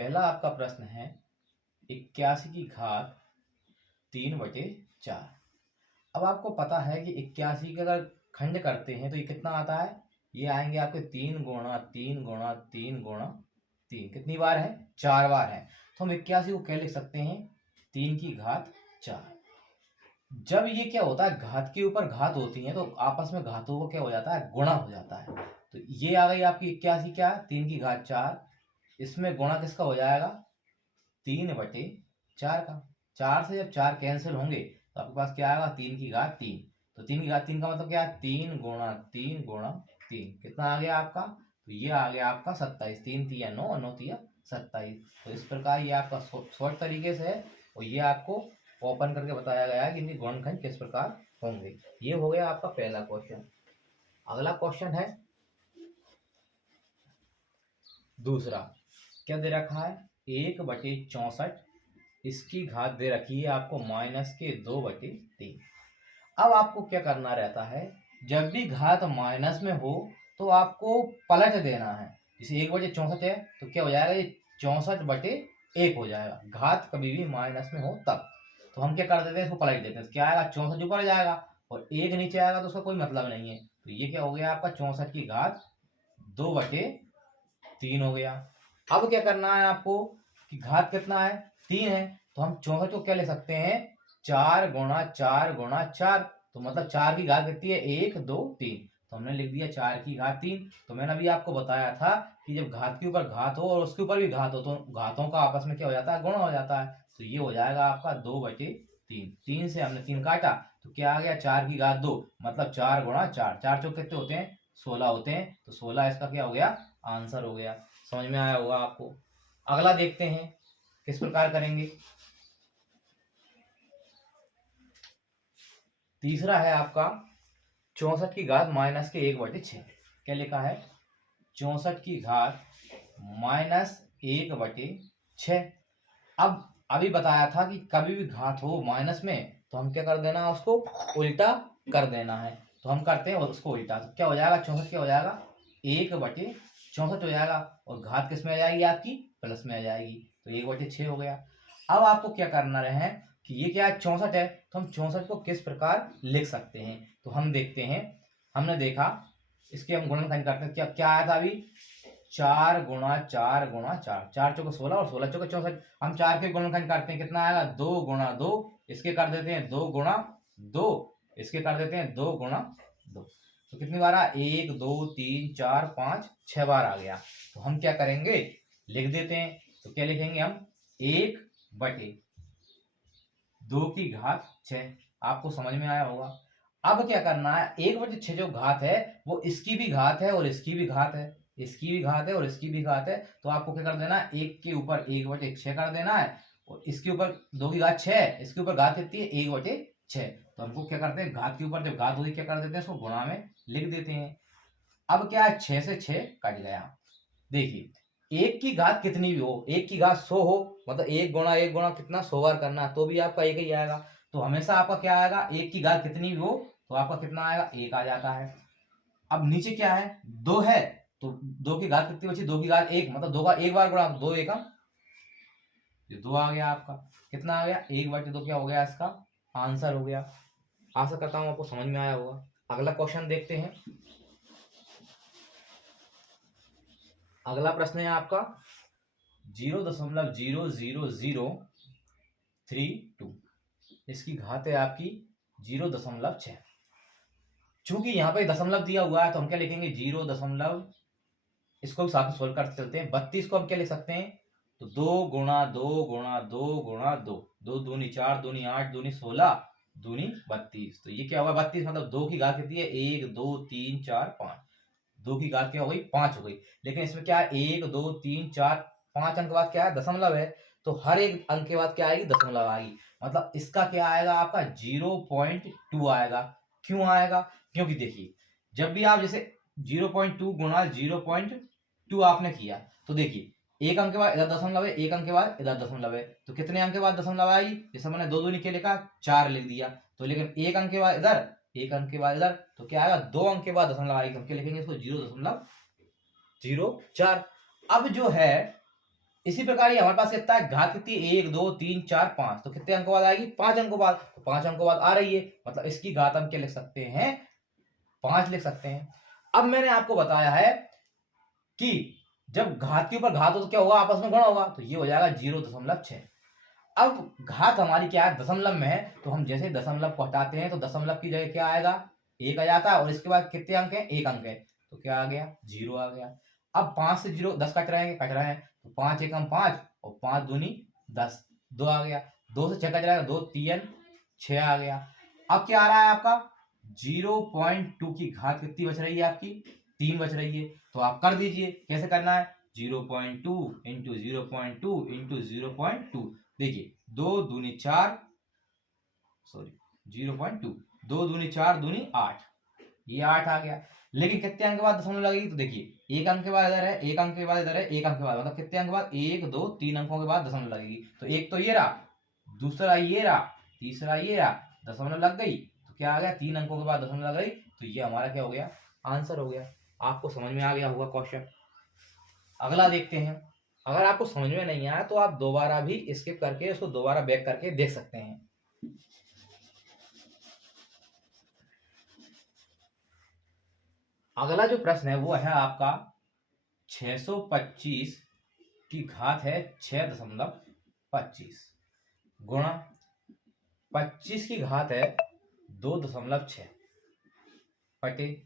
पहला आपका प्रश्न है 81 की घात 3/4। अब आपको पता है कि 81 का अगर खंड करते हैं तो ये कितना आता है, ये आएंगे आपके 3 गुणा 3 गुणा 3 गुणा 3। कितनी बार है, 4 बार है। तो हम 81 को क्या लिख सकते हैं, 3 की घात 4। जब ये क्या होता है, घात के ऊपर घात होती है तो आपस में घातों को क्या हो जाता है, गुणा हो जाता है। तो ये आ गई आपकी 81 क्या, 3 की घात 4। इसमें गुणा किसका हो जाएगा, 3/4 का। 4 से जब 4 कैंसिल होंगे तो आपके पास क्या आएगा, 3 की घात 3। तो 3 की घात 3 का मतलब क्या है, 3 गुणा 3 गुणा 3। कितना आ गया आपका, तो ये आ गया आपका 27। 3 तिया 9 और 9 तिया 27। तो इस प्रकार ये आपका शॉर्ट तरीके से है और ये आपको ओपन करके बताया गया है कि इनके गुणनखंड किस प्रकार होंगे। ये हो गया आपका पहला क्वेश्चन। अगला क्वेश्चन है दूसरा। क्या दे रखा है, 1/64। इसकी घात दे रखी है आपको -2/3। अब आपको क्या करना रहता है, जब भी घात माइनस में हो तो आपको पलट देना है। जैसे 1/64 है तो क्या हो जाएगा, ये 64/1 हो जाएगा। घात कभी भी माइनस में हो तब। तो हम क्या कर देते हैं, इसको पलट देते हैं। तो क्या आएगा, 64 ऊपर जाएगा और 1 नीचे आएगा तो उसका कोई मतलब नहीं है। तो ये क्या हो गया आपका, 64 की घात 2/3 हो गया। अब क्या करना है आपको कि घात कितना है, 3 है। तो हम 64 को क्या ले सकते हैं, 4 गुणा 4 गुणा 4। तो मतलब 4 की घात कितनी है, 1 2 3। तो हमने लिख दिया 4 की घात 3। तो मैंने अभी आपको बताया था कि जब घात के ऊपर घात हो और उसके ऊपर भी घात हो तो घातों का आपस में क्या हो जाता है, गुणा हो जाता है। तो ये हो जाएगा आपका 2/3। 3 से हमने 3 काटा तो क्या आ गया, 4 की घात 2 मतलब 4 गुणा 4। 4 चौक कितने होते हैं, 16 होते हैं। तो 16 इसका क्या हो गया, आंसर हो गया। समझ में आया होगा आपको। अगला देखते हैं किस प्रकार करेंगे। तीसरा है आपका 64 की घात -1/6। क्या लिखा है, 64 की घात -1/6। अब अभी बताया था कि कभी भी घात हो माइनस में तो हम क्या कर देना, उसको उल्टा कर देना है। तो हम करते हैं उसको उल्टा। तो क्या हो जाएगा, 64 क्या हो जाएगा, 1/64 हो जाएगा और घात किस में आ जाएगी आपकी, प्लस में आ जाएगी। तो 1/6 हो गया। अब आपको क्या करना है कि ये क्या है, 64 है। तो हम 64 को किस प्रकार लिख सकते हैं, तो हम देखते हैं। हमने देखा इसके हम गुणनखंड करते हैं। क्या क्या आया था अभी, 4 गुणा 4 गुणा 4। 4 चौके 16 और 16 चौके 64। हम 4 के गुणनखंड करते हैं, कितना आएगा, 2 गुणा 2। इसके कर देते हैं 2 गुणा 2। इसके कर देते हैं 2 गुणा 2। तो कितनी बार आ, 1 2 3 4 5 6 बार आ गया। तो हम क्या करेंगे, लिख देते हैं। तो क्या लिखेंगे हम, 1/2 की घात 6। आपको समझ में आया होगा। अब क्या करना है, 1/6 जो घात है वो इसकी भी घात है और इसकी भी घात है। इसकी भी घात है और इसकी भी घात है। तो आपको क्या कर देना है, 1 के ऊपर 1/6 कर देना है और इसके ऊपर 2 की घात 6। इसके ऊपर घात कितनी है, 1/6। तो हमको क्या करते हैं, घात के ऊपर जब घात होती है क्या कर देते हैं, इसको गुणा में लिख देते हैं। अब क्या है, 6 से 6 कट गया। देखिए 1 की घात कितनी भी हो, 1 की घात 100 हो मतलब 1 गुणा कितना, 100 बार करना है तो भी आपका 1 ही आएगा। तो हमेशा आपका क्या आएगा, 1 की घात कितनी भी हो तो आपका कितना आएगा, 1 आ जाता है। अब नीचे क्या है, 2 है। तो 2 की घात कितनी बची, 2 की घात 1 मतलब 2 का 1 बार गुणा, 2 1 ये 2 आ गया आपका। कितना आ गया, 1/2 क्या हो गया, इसका आंसर हो गया। आशा करता हूं आपको समझ में आया होगा। अगला क्वेश्चन देखते हैं। अगला प्रश्न है आपका 0.00032। इसकी घात है आपकी 0.6। चूंकि यहाँ पे दशमलव दिया हुआ है तो हम क्या लिखेंगे, 0. इसको भी साथ में सोल्व करते चलते हैं। 32 को हम क्या लिख सकते हैं, तो 2 गुणा 2 गुणा 2 गुणा 2। 2 दूनी 4 दूनी 8 दूनी 16 दूनी 32। तो ये क्या होगा, 32 मतलब 2 की घात कितनी है, 1 2 3 4 5। 2 की घात क्या हो गई, 5 हो गई। लेकिन इसमें क्या है, 1 2 3 4 5 अंक के बाद क्या है, दशमलव है। तो हर एक अंक के बाद क्या आएगी, दशमलव आएगी। मतलब इसका क्या आएगा आपका, 0.2 आएगा। क्यों आएगा, क्योंकि देखिए जब भी आप जैसे 0.2 गुणा 0.2 आपने किया तो देखिए एक अंक के बाद इधर दशमलव है, एक अंक के बाद इधर दशमलव है। तो कितने अंक के बाद दशमलव आएगी, जैसे मैंने 2 दूनी के लिखा 4 लिख दिया। तो लेकिन एक अंक के बाद इधर, एक अंक के बाद इधर, तो क्या आएगा, 2 अंक के बाद दशमलव आएगी। हम क्या लिखेंगे इसको, 0.04। अब जो है इसी प्रकार ये हमारे पास कितना है, घात कितनी है, 1 2 3 4 5, तो कितने अंकों बाद आएगी, 5 अंकों बाद, तो 5 अंकों बाद आ रही है, मतलब इसकी घात हम क्या लिख सकते हैं, 5 लिख सकते हैं। अब मैंने आपको बताया है कि जब घात के ऊपर घात हो तो क्या होगा, आपस में गुणा होगा, तो ये हो जाएगा 0.6। अब घात हमारी क्या है, दशमलव में है, तो हम जैसे दशमलव को हटाते हैं तो दशमलव की जगह क्या आएगा, 1 आ जाता है, और इसके बाद कितने अंक है, 1 अंक है, तो क्या आ गया, 0 आ गया। अब 5 से 0 10 कट रहे हैं, तो 5 एकम 5 और 5 दूनी 10, 2 आ गया। 2 से 6 कट जाएगा, 2 3 6 आ गया। अब क्या आ रहा है आपका, 0.2 की घात कितनी बच रही है आपकी, 3 बच रही है, तो आप कर दीजिए, कैसे करना है, 0.2 इंटू 0.2 इंटू 0.2, देखिए 2 दूनी 4, सॉरी 0.2, 2 दूनी 4 दूनी 8, ये 8 आ गया। लेकिन कितने अंक के बाद दशमलव लगेगी, तो देखिए 1 अंक के बाद इधर है, 1 अंक के बाद इधर है, 1 अंक के बाद, मतलब कितने अंक के बाद, 1 2 3 अंकों के बाद दशमलव लगेगी, तो एक तो ये रहा, दूसरा ये रहा, तीसरा ये रहा, दशमलव लग गई, तो क्या आ गया, 3 अंकों के बाद दशमलव लग गई, तो ये हमारा क्या हो गया, आंसर हो गया। आपको समझ में आ गया होगा क्वेश्चन। अगला देखते हैं। अगर आपको समझ में नहीं आया तो आप दोबारा भी स्किप करके उसको दोबारा बैक करके देख सकते हैं। अगला जो प्रश्न है वो है आपका 625 की घात है 6.25 गुणा 25 की घात है 2.6 बटे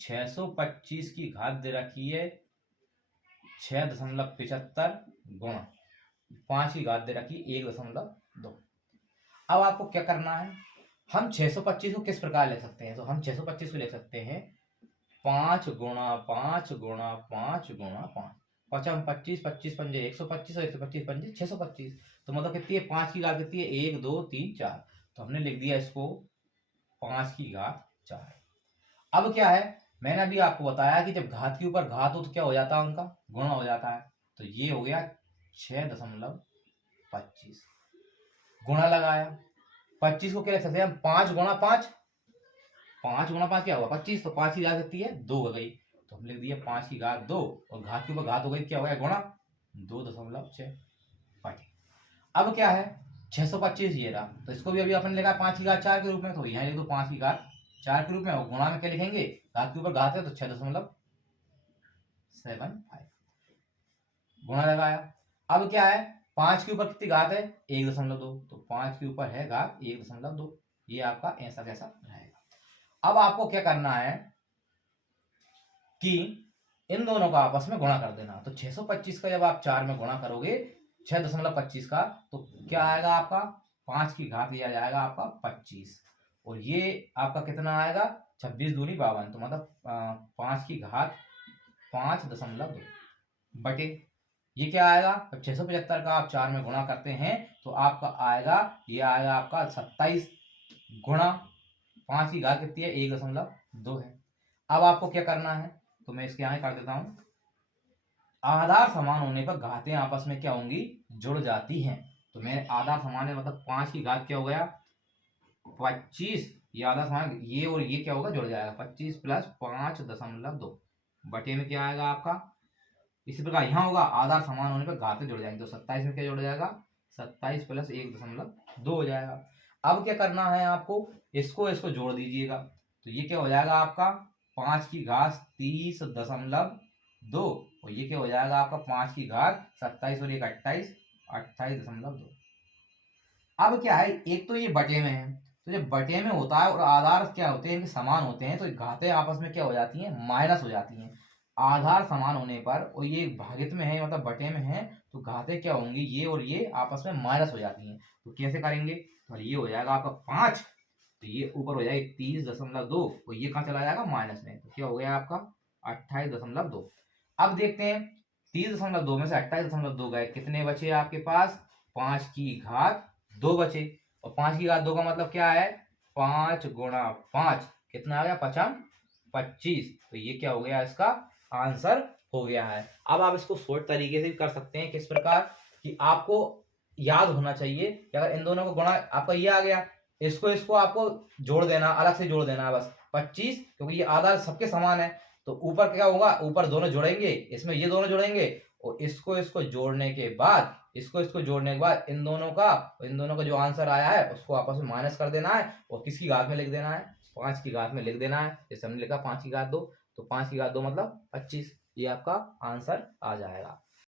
625 की घात दे रखी है 6.75 गुणा 5 की घात दे रखी 1.2। अब आपको क्या करना है, हम 625 को किस प्रकार लिख सकते हैं, तो हम 625 को लिख सकते हैं 5 गुणा 5 गुणा 5 गुणा 5, पचम 25, 25 पंजे 125 और 125 पंजे 625, तो मतलब कितनी है, 5 की घात कितनी है, 1 2 3 4, तो हमने लिख दिया इसको 5 की घात 4। अब क्या है, मैंने अभी आपको बताया कि जब घात के ऊपर घात हो तो क्या हो जाता है, उनका गुणा हो जाता है, तो ये हो गया 6.25 गुणा लगाया 25 को क्या लिख सकते हैं हम, 5 गुणा 5, 5 गुणा 5 क्या होगा 25, तो 5 की घात कितनी है, 2 हो गई, तो हम लिख दिया 5 की घात 2, और घात के ऊपर घात हो गई, क्या हो गया गुणा 2.6 पाठी। अब क्या है 625 ये रहा, तो इसको भी अभी अपन लिखा 5 की घात 4 के रूप में, तो यहाँ लिख दो 5 की घात 4 के रूप में, और गुणा में क्या लिखेंगे, घात के ऊपर घात है तो 6.75 गुणा लगाया। अब क्या है 5 के ऊपर कितनी घात है, 1.2, तो 5 के ऊपर है घात 1.2, ये आपका ऐसा कैसा रहेगा। अब आपको क्या करना है कि इन दोनों का आपस में गुणा कर देना, तो 625 का जब आप 4 में गुणा करोगे 6.25 का, तो क्या आएगा आपका, 5 की घात दिया जाएगा आपका 25, और ये आपका कितना आएगा 26 दूनी 52, तो मतलब 5 की घात 5.2 बटे ये क्या आएगा, जब 675 का आप 4 में गुणा करते हैं तो आपका आएगा, ये आएगा आपका 27 गुणा 5 की घात कितनी है, 1.2 है। अब आपको क्या करना है, तो मैं इसके आगे कर देता हूं, आधार समान होने पर घातें आपस में क्या होंगी, जुड़ जाती हैं, तो मैं आधार समान है मतलब 5 की घात क्या हो गया 25, ये आधार समान, ये और ये क्या होगा जुड़ जाएगा, 25 प्लस 5.2 बटे में क्या आएगा आपका, इसी प्रकार यहाँ होगा आधार समान होने पर घातें जुड़ जाएंगी, तो 27 में क्या जुड़ जाएगा, 27 प्लस 1.2 हो जाएगा। अब क्या करना है आपको, इसको जोड़ दीजिएगा, तो ये क्या हो जाएगा आपका 5 की घात 30.2, और ये क्या हो जाएगा आपका 5 की घात 27 और 1 28, 28.2। अब क्या है, एक तो ये बटे में है, तो जब बटे में होता है और आधार क्या होते हैं, इनके समान होते हैं, तो घातें आपस में क्या हो जाती हैं, माइनस हो जाती हैं। आधार समान होने पर और ये भागित में है मतलब बटे में है, तो घातें क्या होंगी, ये और ये आपस में माइनस हो जाती हैं, तो कैसे करेंगे, तो ये हो जाएगा आपका 5, तो ये ऊपर हो जाएगा 30.2, और ये कहाँ चला जाएगा माइनस में, तो क्या हो गया आपका 28.2। अब देखते हैं 30.2 में से 28.2 गए, कितने बचे आपके पास, 5 की घात 2 बचे, और 5 की घात 2 का मतलब क्या है, 5 गुणा 5 कितना आ गया 25, तो ये क्या हो गया, इसका आंसर हो गया है। अब आप इसको शॉर्ट तरीके से भी कर सकते हैं, किस प्रकार कि आपको याद होना चाहिए कि अगर इन दोनों को गुणा, आपका ये आ गया, इसको आपको जोड़ देना, अलग से जोड़ देना बस 25, क्योंकि ये आधार सबके समान है, तो ऊपर क्या होगा, ऊपर दोनों जुड़ेंगे, इसमें ये दोनों जुड़ेंगे और इसको जोड़ने के बाद इन दोनों का जो आंसर आया है उसको आपस में माइनस कर देना है और किसकी घात में लिख देना है, 5 की घात में लिख देना है। जैसे हमने लिखा 5 की घात 2, तो 5 की घात 2 मतलब 25, ये आपका आंसर आ जाएगा।